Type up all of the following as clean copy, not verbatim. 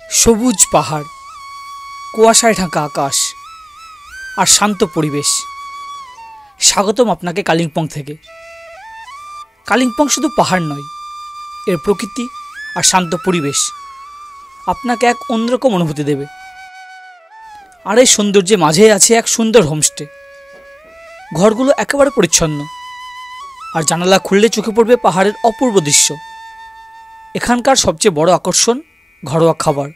সবুজ পাহাড়, কুয়াশায় ঢাকা আকাশ আর শান্ত পরিবেশ। স্বাগতম আপনাকে কালিম্পং থেকে। কালিম্পং শুধু পাহাড় নয়, এর প্রকৃতি আর শান্ত পরিবেশ আপনাকে এক অন্যরকম অনুভূতি দেবে। আর এই সৌন্দর্যের মাঝে আছে এক সুন্দর হোমস্টে। ঘরগুলো একেবারে পরিচ্ছন্ন, আর জানালা খুললে চোখে পড়বে পাহাড়ের অপূর্ব দৃশ্য। এখানকার সবচেয়ে বড় আকর্ষণ ঘরোয়া খাবার,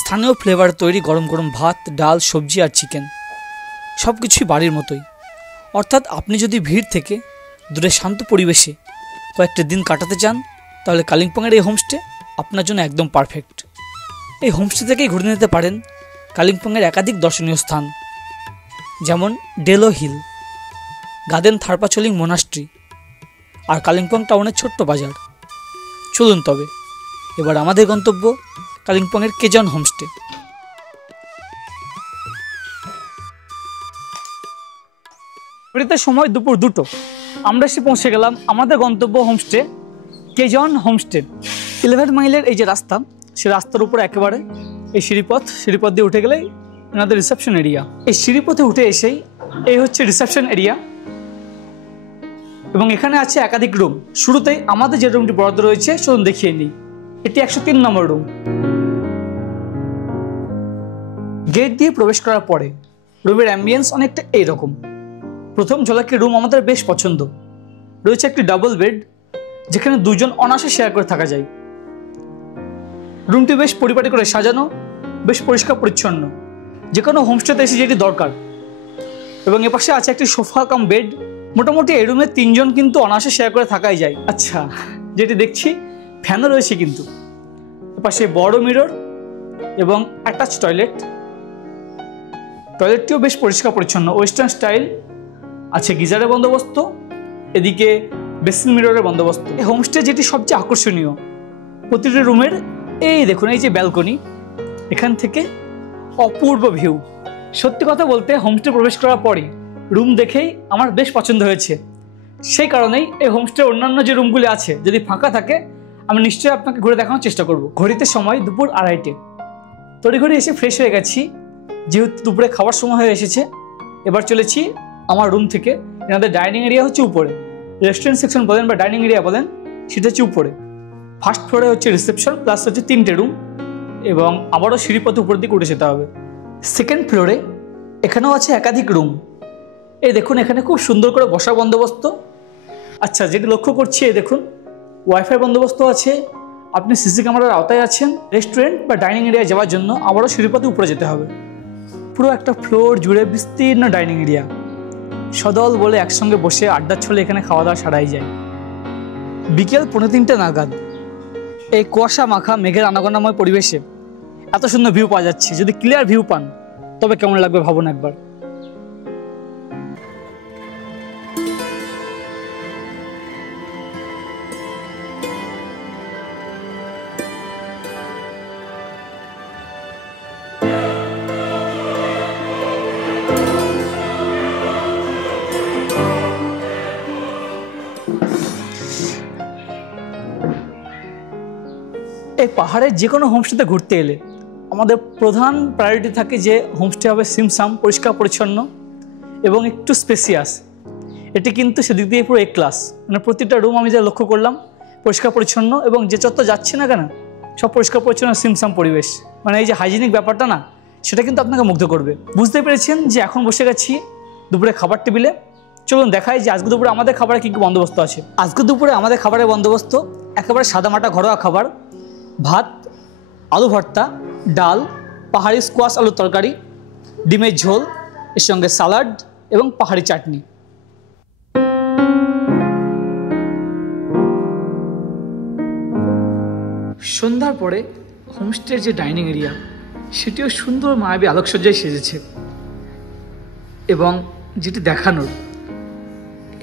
স্থানীয় ফ্লেভার তৈরি গরম গরম ভাত, ডাল, সবজি আর চিকেন, সব কিছুই বাড়ির মতোই। অর্থাৎ আপনি যদি ভিড় থেকে দূরে শান্ত পরিবেশে কয়েকটা দিন কাটাতে চান, তাহলে কালিম্পংয়ের এই হোমস্টে আপনার জন্য একদম পারফেক্ট। এই হোমস্টে থেকেই ঘুরে নিতে পারেন কালিম্পংয়ের একাধিক দর্শনীয় স্থান, যেমন ডেলো হিল, গাদেন থারপাচলিং মোনাস্ট্রি আর কালিম্পং টাউনের ছোট্ট বাজার। চলুন তবে এবার আমাদের গন্তব্য কালিম্পংয়ের কেজন হোমস্টে। ঘড়িতে সময় দুপুর 2টো। আমরা এসে পৌঁছে গেলাম আমাদের গন্তব্য হোমস্টে কেজন হোমস্টে। 11 মাইলের এই যে রাস্তা, সে রাস্তার উপরে একেবারে এই সিঁড়িপথ দিয়ে উঠে গেলেই ওনাদের রিসেপশন এরিয়া। এই সিঁড়িপথে উঠে এসেই এই হচ্ছে রিসেপশন এরিয়া, এবং এখানে আছে একাধিক রুম। শুরুতেই আমাদের যে রুমটি বরাদ্দ রয়েছে চলুন দেখিয়ে নিই। এটি 103 নম্বর রুম। গেট দিয়ে প্রবেশ করার পরে রুমের অ্যাম্বিয়েন্স অনেকটা এইরকম। প্রথম ঝলকে রুম আমাদের বেশ পছন্দ। রয়েছে একটি ডাবল বেড, যেখানে দুজন অনায়াসে শেয়ার করে থাকা যায়। রুমটি বেশ পরিপাটি করে সাজানো, বেশ পরিষ্কার পরিচ্ছন্ন, যে কোনো হোমস্টেতে এসে যেটি দরকার। এবং এপাশে আছে একটি সোফা কাম বেড। মোটামুটি এই রুমে 3 জন কিন্তু অনায়াসে শেয়ার করে থাকাই যায়। আচ্ছা, যেটি দেখছি ফ্যানও রয়েছে কিন্তু। এপাশে বড় মিরর এবং অ্যাটাচ টয়লেট। টয়লেটটিও বেশ পরিষ্কার পরিচ্ছন্ন, ওয়েস্টার্ন স্টাইল। আছে গিজারের বন্দোবস্ত, এদিকে বেসিন মিররের বন্দোবস্ত। এই হোমস্টে যেটি সবচেয়ে আকর্ষণীয়, প্রতিটি রুমের এই দেখুন এই যে ব্যালকনি, এখান থেকে অপূর্ব ভিউ। সত্যি কথা বলতে হোমস্টে প্রবেশ করার পরেই রুম দেখেই আমার বেশ পছন্দ হয়েছে। সেই কারণেই এই হোমস্টের অন্যান্য যে রুমগুলি আছে যদি ফাঁকা থাকে, আমি নিশ্চয়ই আপনাকে ঘুরে দেখানোর চেষ্টা করব। ঘড়িতে সময় দুপুর 2:30। তড়িঘড়ি এসে ফ্রেশ হয়ে গেছি, যেহেতু দুপুরে খাবার সময় হয়ে এসেছে। এবার চলেছি আমার রুম থেকে। এনাদের ডাইনিং এরিয়া হচ্ছে উপরে, রেস্টুরেন্ট সেকশন বলেন বা ডাইনিং এরিয়া বলেন, সেটা হচ্ছে উপরে। ফার্স্ট ফ্লোরে হচ্ছে রিসেপশন, প্লাস হচ্ছে 3টে রুম, এবং আবারও সিঁড়িপথে উপরের দিকে উঠে যেতে হবে। সেকেন্ড ফ্লোরে এখানেও আছে একাধিক রুম। এই দেখুন এখানে খুব সুন্দর করে বসার বন্দোবস্ত। আচ্ছা, যেটি লক্ষ্য করছি এই দেখুন ওয়াইফাই বন্দোবস্ত আছে, আপনি সিসি ক্যামেরার আওতায় আছেন। রেস্টুরেন্ট বা ডাইনিং এরিয়ায় যাওয়ার জন্য আবারও সিঁড়িপথে উপরে যেতে হবে। পুরো একটা ফ্লোর জুড়ে বিস্তীর্ণ ডাইনিং এরিয়া। সদল বলে একসঙ্গে বসে আড্ডা ছলে এখানে খাওয়া দাওয়া সারাই যায়। বিকেল 3:45 নাগাদ এই কুয়াশা মাখা মেঘের আনাগোনাময় পরিবেশে এত সুন্দর ভিউ পাওয়া যাচ্ছে। যদি ক্লিয়ার ভিউ পান তবে কেমন লাগবে ভাবুন একবার। এই পাহাড়ের যে কোনো হোমস্টেতে ঘুরতে এলে আমাদের প্রধান প্রায়োরিটি থাকে যে হোমস্টে হবে সিমসাম, পরিষ্কার পরিচ্ছন্ন এবং একটু স্পেসিয়াস। এটি কিন্তু সেদিক দিয়ে পুরো ক্লাস। মানে প্রতিটা রুম আমি যা লক্ষ্য করলাম পরিষ্কার পরিচ্ছন্ন, এবং যে চত্ব যাচ্ছে না কেন সব পরিষ্কার পরিচ্ছন্ন, সিমসাম পরিবেশ। মানে এই যে হাইজিনিক ব্যাপারটা না, সেটা কিন্তু আপনাকে মুগ্ধ করবে। বুঝতে পেরেছেন যে এখন বসে গেছি দুপুরে খাবার টেবিলে। চলুন দেখাই যে আজকে দুপুরে আমাদের খাবারে কী কী বন্দোবস্ত আছে। আজকে দুপুরে আমাদের খাবারের বন্দোবস্ত একেবারে সাদামাটা ঘরোয়া খাবার। ভাত, আলু ভর্তা, ডাল, পাহাড়ি স্কোয়াশ আলুর তরকারি, ডিমের ঝোল, এর সঙ্গে সালাড এবং পাহাড়ি চাটনি। সন্ধ্যার পরে হোমস্টের যে ডাইনিং এরিয়া, সেটিও সুন্দর মায়াবী আলোকসজ্জায় সেজেছে। এবং যেটি দেখানোর,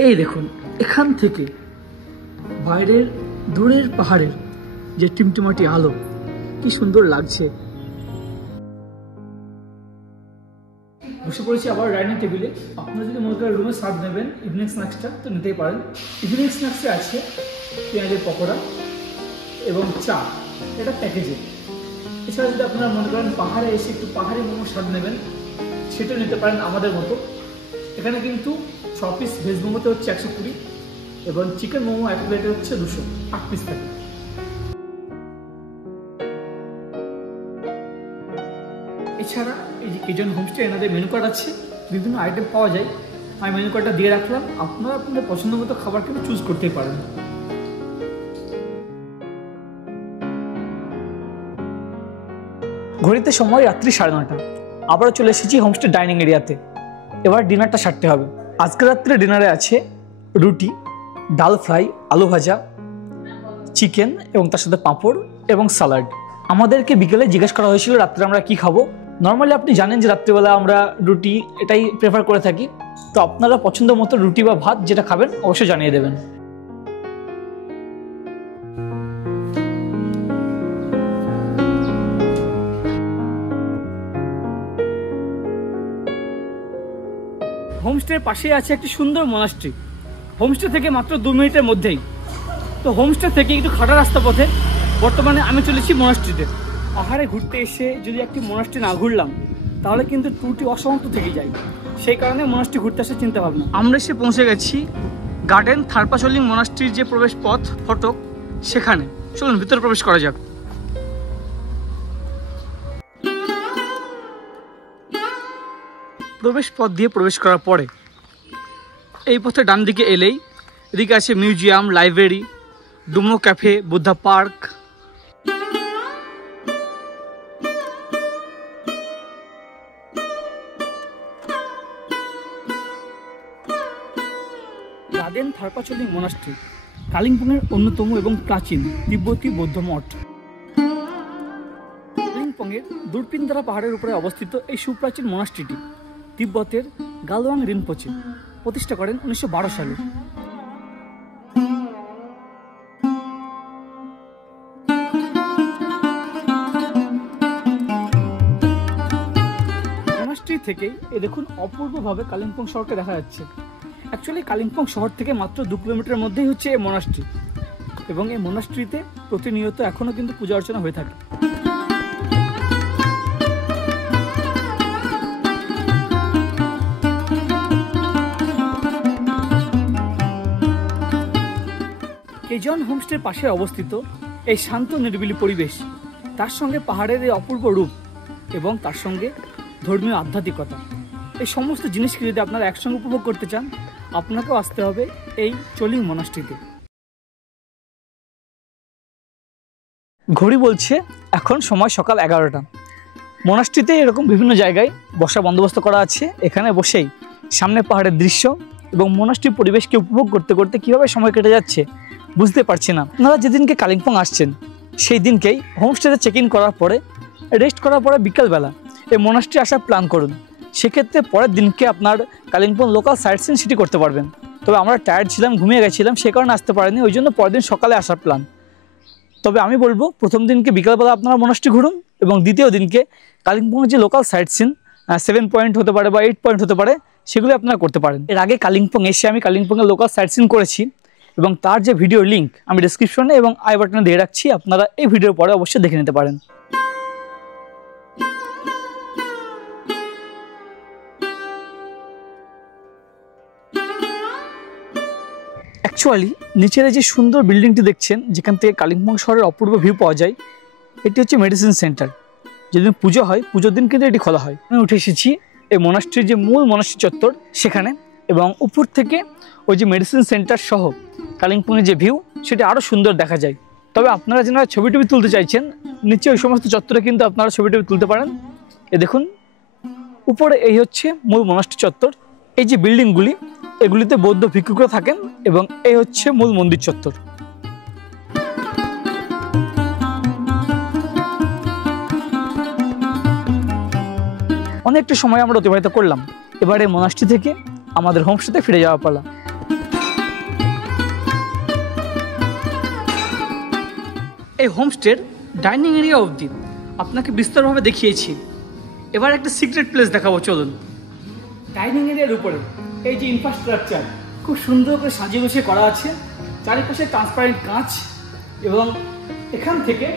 এই দেখুন এখান থেকে বাইরের দূরের পাহাড়ের যে টিমটিমাটি আলো, কি সুন্দর লাগছে। বসে পড়েছি আবার ডাইনিং টেবিলে। আপনারা যদি মনে করেন রুমে সার্ভ নেবেন ইভিনিং স্ন্যাক্সটা, তো নিতেই পারেন। ইভিনিং স্ন্যাক্সে আছে পেঁয়াজের পকোড়া এবং চা, এটা প্যাকেজে। এছাড়া যদি আপনারা মনে করেন পাহাড়ে এসে একটু পাহাড়ি মোমো স্বাদ নেবেন, সেটাও নিতে পারেন আমাদের মতো। এখানে কিন্তু 6 পিস ভেজ মোমোতে হচ্ছে 120 এবং চিকেন মোমো 1 প্লেটে হচ্ছে 200, 8 পিস থাকে। এছাড়া এই যে কিচেন হোমস্টে এনাদের মেনু কার্ড আছে, বিভিন্ন আইটেম পাওয়া যায়। আমি মেনু কার্ডটা দিয়ে রাখলাম, আপনারা আপনাদের পছন্দ মতো খাবার কিন্তু চুজ করতেই পারেন। ঘড়িতে সময় রাত্রি 9:30। আবারও চলে এসেছি হোমস্টে ডাইনিং এরিয়াতে। এবার ডিনারটা সারতে হবে। আজকে রাত্রে ডিনারে আছে রুটি, ডাল ফ্রাই, আলু ভাজা, চিকেন এবং তার সাথে পাঁপড় এবং স্যালাড। আমাদেরকে বিকেলে জিজ্ঞেস করা হয়েছিল রাত্রে আমরা কি খাবো। নর্মালি আপনি জানেন যে রাত্রিবেলা আমরা রুটি এটাই প্রেফার করে থাকি, তো আপনারা পছন্দ মতো রুটি বা ভাত যেটা খাবেন অবশ্যই জানিয়ে দেবেন। হোমস্টের পাশেই আছে একটি সুন্দর মনাস্ট্রি, হোমস্টে থেকে মাত্র 2 মিনিটের মধ্যেই। তো হোমস্টে থেকে একটু খাটা রাস্তা পথে বর্তমানে আমি চলেছি মনাস্ট্রিতে। পাহাড়ে ঘুরতে এসে যদি একটি মনাস্ট্রি না ঘুরলাম তাহলে কিন্তু ট্যুরটি অসমাপ্ত থেকে যায়, সেই কারণে মনাস্ট্রি ঘুরতে আসার চিন্তা ভাবনা। আমরা এসে পৌঁছে গেছি গার্ডেন থারপাচোলিং মনাস্ট্রির যে প্রবেশ পথ ফটক সেখানে। চলুন ভিতরে প্রবেশ করা যাক। প্রবেশ পথ দিয়ে প্রবেশ করার পরে এই পথে ডান দিকে এলেই এদিকে আছে মিউজিয়াম, লাইব্রেরি, ডুমো cafe, Buddha park. Garden Tharpachoeling monastery কালিম্পংয়ের অন্যতম এবং প্রাচীন তিব্বতী বৌদ্ধ মঠ। কালিম্পংয়ের দুরপিনদারা পাহাড়ের উপরে অবস্থিত এই সুপ্রাচীন মনাস্ট্রিটি তিব্বতের গালওয়াং রিনপোচে প্রতিষ্ঠা করেন 1912 সালে। মনাস্ট্রি থেকেই দেখুন অপূর্বভাবে কালিম্পং শহরকে দেখা যাচ্ছে। অ্যাকচুয়ালি কালিম্পং শহর থেকে মাত্র 2 কিলোমিটার মধ্যেই হচ্ছে এই মনাস্ট্রি, এবং এই মনাস্ট্রিতে প্রতিনিয়ত এখনও কিন্তু পূজা অর্চনা হয়ে থাকে। কেজন হোমস্টের পাশে অবস্থিত এই শান্ত নিরিবিলি পরিবেশ, তার সঙ্গে পাহাড়ের এই অপূর্ব রূপ এবং তার সঙ্গে ধর্মীয় আধ্যাত্মিকতা, এই সমস্ত জিনিসকে যদি আপনারা একসঙ্গে উপভোগ করতে চান আপনাকেও আসতে হবে এই চোলিং মনাস্ট্রিতে। ঘড়ি বলছে এখন সময় সকাল 11টা। মনাস্ট্রিতে এরকম বিভিন্ন জায়গায় বসার বন্দোবস্ত করা আছে। এখানে বসেই সামনে পাহাড়ের দৃশ্য এবং মনাস্ট্রির পরিবেশকে উপভোগ করতে করতে কীভাবে সময় কেটে যাচ্ছে বুঝতে পারছি না। আপনারা যেদিনকে কালিম্পং আসছেন সেই দিনকেই হোমস্টেতে চেক ইন করার পরে রেস্ট করার পরে বিকালবেলা এই মনাস্ট্রি আসার প্ল্যান করুন। সেক্ষেত্রে পরের দিনকে আপনার Kalimpong local sightseeing city করতে পারবেন। তবে আমরা টায়ার্ড ছিলাম, ঘুমিয়ে গেছিলাম, সে কারণে আসতে পারিনি, ওই জন্য পরের দিন সকালে আসার প্ল্যান। তবে আমি বলবো প্রথম দিনকে বিকালবেলা আপনারা মনাস্ট্রি ঘুরুন এবং দ্বিতীয় দিনকে কালিম্পংয়ের যে লোকাল সাইট সিন 7 পয়েন্ট হতে পারে বা 8 পয়েন্ট হতে পারে সেগুলো আপনারা করতে পারেন। এর আগে কালিম্পং এসে আমি কালিম্পংয়ের লোকাল সাইট সিন করেছি এবং তার যে ভিডিও লিঙ্ক আমি ডেসক্রিপশনে এবং আই বাটনে দিয়ে রাখছি, আপনারা এই ভিডিওর পরে অবশ্যই দেখে নিতে পারেন। অ্যাকচুয়ালি নিচের যে সুন্দর বিল্ডিংটি দেখছেন যেখান থেকে কালিম্পং শহরের অপূর্ব ভিউ পাওয়া যায়, এটি হচ্ছে মেডিসিন সেন্টার। যেদিন পুজো হয় পুজোর দিন কিন্তু এটি খোলা হয়। আমি উঠে এসেছি এই মনাস্ট্রির যে মূল মনাস্ট্রি চত্বর সেখানে, এবং উপর থেকে ওই যে মেডিসিন সেন্টার সহ কালিম্পংয়ের যে ভিউ সেটা আরও সুন্দর দেখা যায়। তবে আপনারা যারা ছবি টবি তুলতে চাইছেন নিচে ওই সমস্ত চত্বরে কিন্তু আপনারা ছবি টবি তুলতে পারেন। এ দেখুন উপরে এই হচ্ছে মূল মনাস্ট্রি চত্বর। এই যে বিল্ডিংগুলি এগুলিতে বৌদ্ধ ভিক্ষুকরা থাকেন এবং এই হচ্ছে মূল মন্দির চত্বর। অনেকটা সময় আমরা অতিবাহিত করলাম। এবারে মনাস্ট্রি থেকে আমাদের হোমস্টেতে ফিরে যাওয়া পালা। এই হোমস্টের ডাইনিং এরিয়া অবধি আপনাকে বিস্তারভাবে দেখিয়েছি। এবার একটা সিক্রেট প্লেস দেখাবো, চলুন। ডাইনিং এরিয়ার উপরে এই যে ইনফ্রাস্ট্রাকচার খুব সুন্দর করে সাজিয়ে গুছিয়ে করা আছে, চারিপাশে ট্রান্সপারেন্ট কাঁচ, এবং এখান থেকে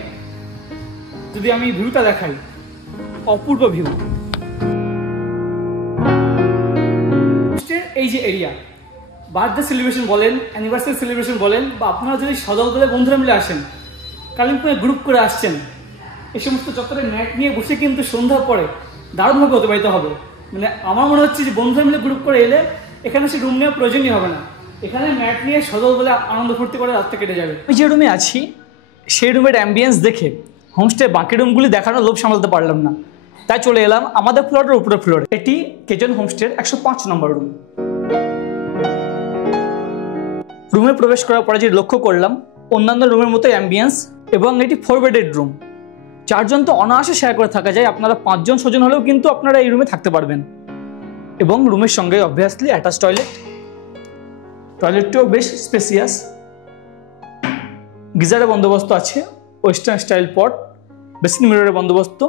যদি আমি ভিউটা দেখাই, অপূর্ব ভিউ। এই যে এরিয়া, বার্থডে সেলিব্রেশন বলেন, অ্যানিভার্সারি সেলিব্রেশন বলেন, বা আপনারা যদি সদলবলে বন্ধুরা মিলে আসেন, কালিম্পংয়ে গ্রুপ করে আসছেন, এই সমস্ত চত্বরে ম্যাট নিয়ে বসে কিন্তু সন্ধ্যার পরে দারুণভাবে অতিবাহিত হবে। মানে আমার মনে হচ্ছে যে বন্ধুরা মিলে গ্রুপ করে এলে এখানে সে রুম নেওয়ার প্রয়োজনই হবে না, এখানে ম্যাট নিয়ে সদলবলে আনন্দ ফুর্তি করে রাতটা কেটে যাবে। আমি যে রুমে আছি সেই রুমের অ্যাম্বিয়েন্স দেখে হোমস্টে বাকি রুমগুলি দেখানোর লোভ সামলাতে পারলাম না, তাই চলে এলাম আমাদের ফ্লোরের উপরে ফ্লোরে। এটি কেজন হোমস্টের 105 নম্বর রুম। রুমে প্রবেশ করার পরে যে লক্ষ্য করলাম অন্যান্য রুমের মতো অ্যাম্বিয়েন্স, এবং এটি 4 বেডেড রুম। 4 জন তো অনায়াসে শেয়ার করে থাকা যায়, আপনারা 5 জন 6 জন হলেও কিন্তু আপনারা এই রুমে থাকতে পারবেন। এবং রুমের সঙ্গে অবভিয়াসলি অ্যাটাচ টয়লেট, টয়লেটটিও বেশ স্পেসিয়াস, গিজারের বন্দোবস্ত আছে, ওয়েস্টার্ন স্টাইল পট, বেসিন মিররের বন্দোবস্ত,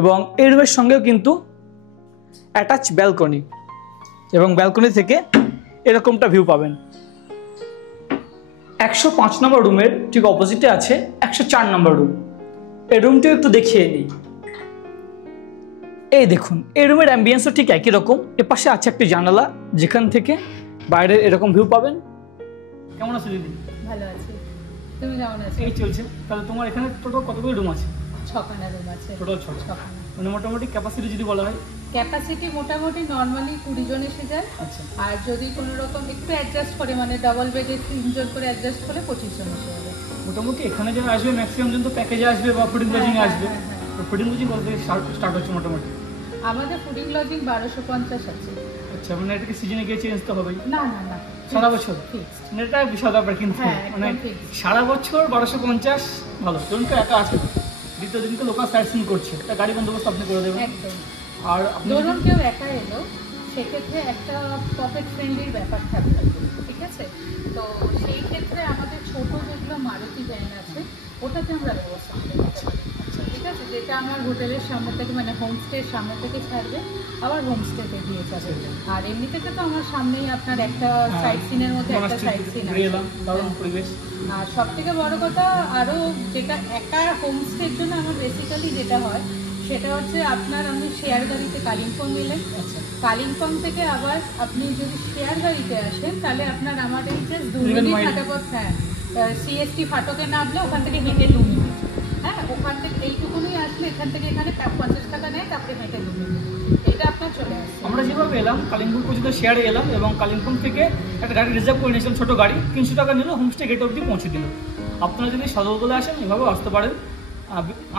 এবং এই রুমের সঙ্গেও কিন্তু অ্যাটাচ ব্যালকনি, এবং ব্যালকনি থেকে এরকমটা ভিউ পাবেন। 105 নম্বর রুমের ঠিক অপোজিটে আছে 104 নম্বর রুম। এই রুমটিও একটু দেখিয়ে নিই। এই দেখুন, এই রুমের অ্যাম্বিয়েন্সও ঠিক একই রকম। এর পাশে আছে একটি জানালা, যেখান থেকে বাইরের এরকম ভিউ পাবেন। কেমন আছো দিদি? ভালো আছি, তুমি কেমন আছো? এই চলছে। তাহলে তোমার এখানে টোটাল কতগুলো রুম আছে? 6খানা রুম আছে। টোটাল 6খানা। মানে মোটামুটি ক্যাপাসিটি যদি বলা হয়, ক্যাপাসিটি মোটামুটি নর্মালি 20 জন এসে যায়। আচ্ছা। আর যদি কোনো রকম একটু অ্যাডজাস্ট করে, মানে ডাবল বেডে 3 জন করে অ্যাডজাস্ট করে 25 জন এসে যাবে। মোটামুটি এখানে যারা আসবে ম্যাক্সিমাম জন তো প্যাকেজে আসবে বা ফুডিং লজিং আসবে। তো ফুডিং লজিং কত থেকে স্টার্ট হচ্ছে মোটামুটি? আমাদের ফুডিং লজিং 1250 আছে। আচ্ছা, মানে এটাকে সিজনে গিয়ে চেঞ্জ তো হবেই? না না না, সারা বছর ফিক্সড। মানে এটা বিশাল ব্যাপার কিন্তু, মানে সারা বছর 1250। ভালো। ধরুন তো একা আছে, দ্বিতীয় দিন তো লোকাল সাইট সিন করছে, একটা গাড়ি বন্দোবস্ত আপনি করে দেবেন। একদম। আর আপনি ধরুন কেউ একা এলো, সেক্ষেত্রে একটা পকেট ফ্রেন্ডলির ব্যাপার থাকবে, ঠিক আছে? তো সেই ক্ষেত্রে আমাদের ছোট যেগুলো মারুতি ভ্যান আছে, ওটাতে আমরা ব্যবস্থা করে দিতে পারি, ঠিক আছে? যেটা আমার হোটেলের সামনে থেকে, মানে হোমস্টের সামনে থেকে ছাড়বে, আবার হোমস্টেতে দিয়ে যাবে। আর এমনি থেকে তো আমার সামনেই আপনার একটা সাইট সিনের মধ্যে একটা সাইট সিন আছে। আর সব থেকে বড় কথা, আরও যেটা একা হোমস্টের জন্য আমার বেসিক্যালি যেটা হয় সেটা হচ্ছে আপনার, আপনি শেয়ার গাড়িতে কালিম্পং এলেন, কালিম্পং থেকে আবার আপনি যদি শেয়ার গাড়িতে আসেন, তাহলে আপনার আমার এই যে 2 মিনিট ফাটাপথ, সিএসটি ফাটকে নামলে ওখান থেকে হেঁটে 2 মিনিট, হ্যাঁ, ওখান থেকে এইটুকুনি আসলে এখান থেকে এখানে 50 টাকা নেয়, তারপরে হেঁটে 2 মিনিট, এটা আপনার চলে আসছে। আমরা যেভাবে এলাম কালিম্পং পর্যন্ত শেয়ারে এলাম, এবং কালিম্পং থেকে একটা গাড়ি রিজার্ভ করে নিয়েছিলাম, ছোটো গাড়ি, 300 টাকা নিল, হোমস্টে গেট অবধি পৌঁছে দিল। আপনারা যদি সদলবলে আসেন এভাবেও আসতে পারেন।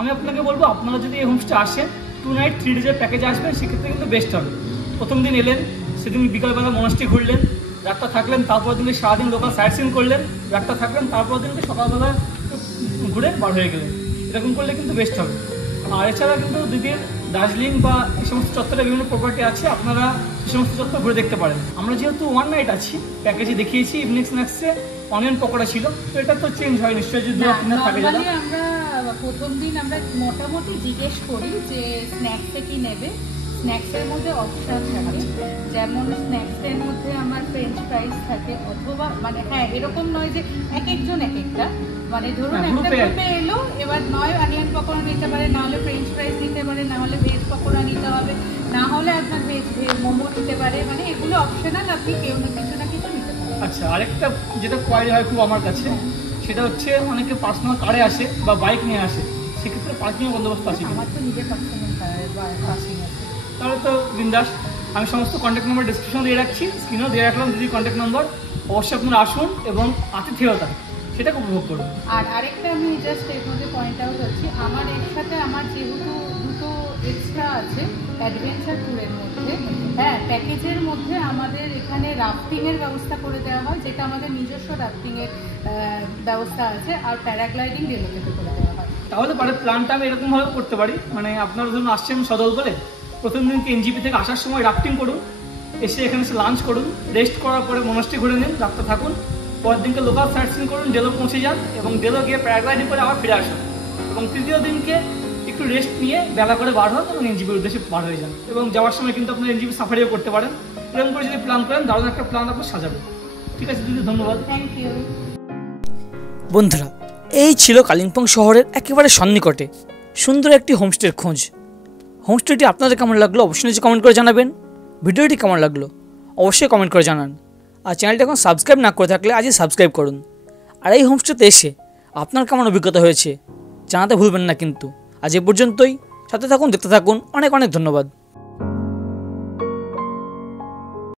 আমি আপনাকে বলবো, আপনারা যদি এই হোমস্টে আসেন 2 নাইট 3 ডেজের প্যাকেজে আসবেন, সেক্ষেত্রে কিন্তু বেস্ট হবে। প্রথম দিন এলেন, সেদিন বিকালবেলা মনাস্ট্রি ঘুরলেন, রাতটা থাকলেন, তারপর দিনে সারাদিন লোকাল সাইট সিন করলেন, রাতটা থাকলেন, তারপর দিনকে সকালবেলা ঘুরে বার হয়ে গেলেন। এরকম করলে কিন্তু বেস্ট হবে। আর এছাড়া কিন্তু দিদির দার্জিলিং বা এই সমস্ত চত্বরে বিভিন্ন প্রপার্টি আছে, আপনারা সেই সমস্ত চত্বর ঘুরে দেখতে পারেন। আমরা যেহেতু 1 নাইট আছি, প্যাকেজে দেখিয়েছি ইভিনিং স্ন্যাক্সে অনিয়ন পকোড়া ছিল, তো এটা তো চেঞ্জ হয় নিশ্চয়ই, যদি 2-3 দিন থাকে। আমরা প্রথম দিন আমরা মোটামুটি জিজ্ঞেস করি যে স্ন্যাক্সে কি নেবে। স্ন্যাক্সের মধ্যে অপশান থাকে, যেমন স্ন্যাক্সের মধ্যে আমার ফ্রেঞ্চ ফ্রাইস থাকে, অথবা মানে হ্যাঁ, এরকম নয় যে এক একজন এক একটা, মানে ধরুন একটা গ্রুপে এলো, এবার নয় অনিয়ন পকোড়া নিতে পারে, না হলে ফ্রেঞ্চ ফ্রাইস নিতে পারে, না হলে ভেজ পকোড়া নিতে হবে, না হলে আপনার ভেজ মোমো নিতে পারে, মানে এগুলো অপশনাল, আপনি কেউ না কিছু না কিছু নিতে পারেন। আচ্ছা, আরেকটা যেটা কোয়ারি হয় খুব আমার কাছে, সেটা হচ্ছে অনেকে পার্সোনাল কারে আসে বা বাইক নিয়ে আসে, সেক্ষেত্রে পার্কিং বন্দোবস্ত আছে? আমার তো নিজের পার্সোনাল পার্কিং আছে। তাহলে তো বিন্দাস। আমি সমস্ত কন্ট্যাক্ট নাম্বার ডিসক্রিপশন দিয়ে রাখছি, স্ক্রিনেও দিয়ে রাখলাম দিদির কন্ট্যাক্ট নাম্বার। অবশ্যই আপনারা আসুন এবং আতিথেয়তা সেটাকে উপভোগ করুন। আর আরেকটা আমি জাস্ট এর মধ্যে পয়েন্ট আউট করছি, আমার এর সাথে আমার যেহেতু দুটো এক্সট্রা আছে অ্যাডভেঞ্চার ট্যুরের মধ্যে, হ্যাঁ, প্যাকেজের মধ্যে আমাদের এখানে রাফটিংয়ের ব্যবস্থা করে দেওয়া হয়, যেটা আমাদের নিজস্ব রাফটিংয়ের ব্যবস্থা আছে, আর প্যারাগ্লাইডিং রেলওয়েতে করে দেওয়া হয়। তাহলে পরে প্ল্যানটা আমি এরকমভাবে করতে পারি, মানে আপনারা ধরুন আসছেন সদলবলে, প্রথম দিনকে এনজিপি থেকে আসার সময় রাফটিং করুন, এসে এখানে এসে লাঞ্চ করুন, রেস্ট করার পরে মনাস্ট্রি ঘুরে নিন, রাতটা থাকুন, পরের দিনকে লোকাল সাইট সিন করুন, ডেলো পৌঁছে যান, এবং ডেলো গিয়ে প্যারাগ্লাইডিং করে আবার ফিরে আসুন, এবং তৃতীয় দিনকে একটু রেস্ট নিয়ে বেলা করে বার হন এবং এনজিপির উদ্দেশ্যে বার হয়ে যান, এবং যাওয়ার সময় কিন্তু আপনার এনজিপি সাফারিও করতে পারেন। এরকম করে যদি প্ল্যান করেন, দারুণ একটা প্ল্যান আপনার সাজাবেন। ঠিক আছে দিদি, ধন্যবাদ। Thank you. বন্ধুরা, এই ছিল কালিম্পং শহরের একেবারে সন্নিকটে সুন্দর একটি হোমস্টের খোঁজ। হোমস্টেটি আপনাদের কেমন লাগলো অবশ্যই নিচে কমেন্ট করে জানাবেন। ভিডিওটি কেমন লাগলো অবশ্যই কমেন্ট করে জানান। আর চ্যানেলটি এখন সাবস্ক্রাইব না করে থাকলে আজই সাবস্ক্রাইব করুন। আর এই হোমস্টেতে এসে আপনার কেমন অভিজ্ঞতা হয়েছে জানাতে ভুলবেন না কিন্তু। আজ এ পর্যন্তই, সাথে থাকুন, দেখতে থাকুন। অনেক অনেক ধন্যবাদ।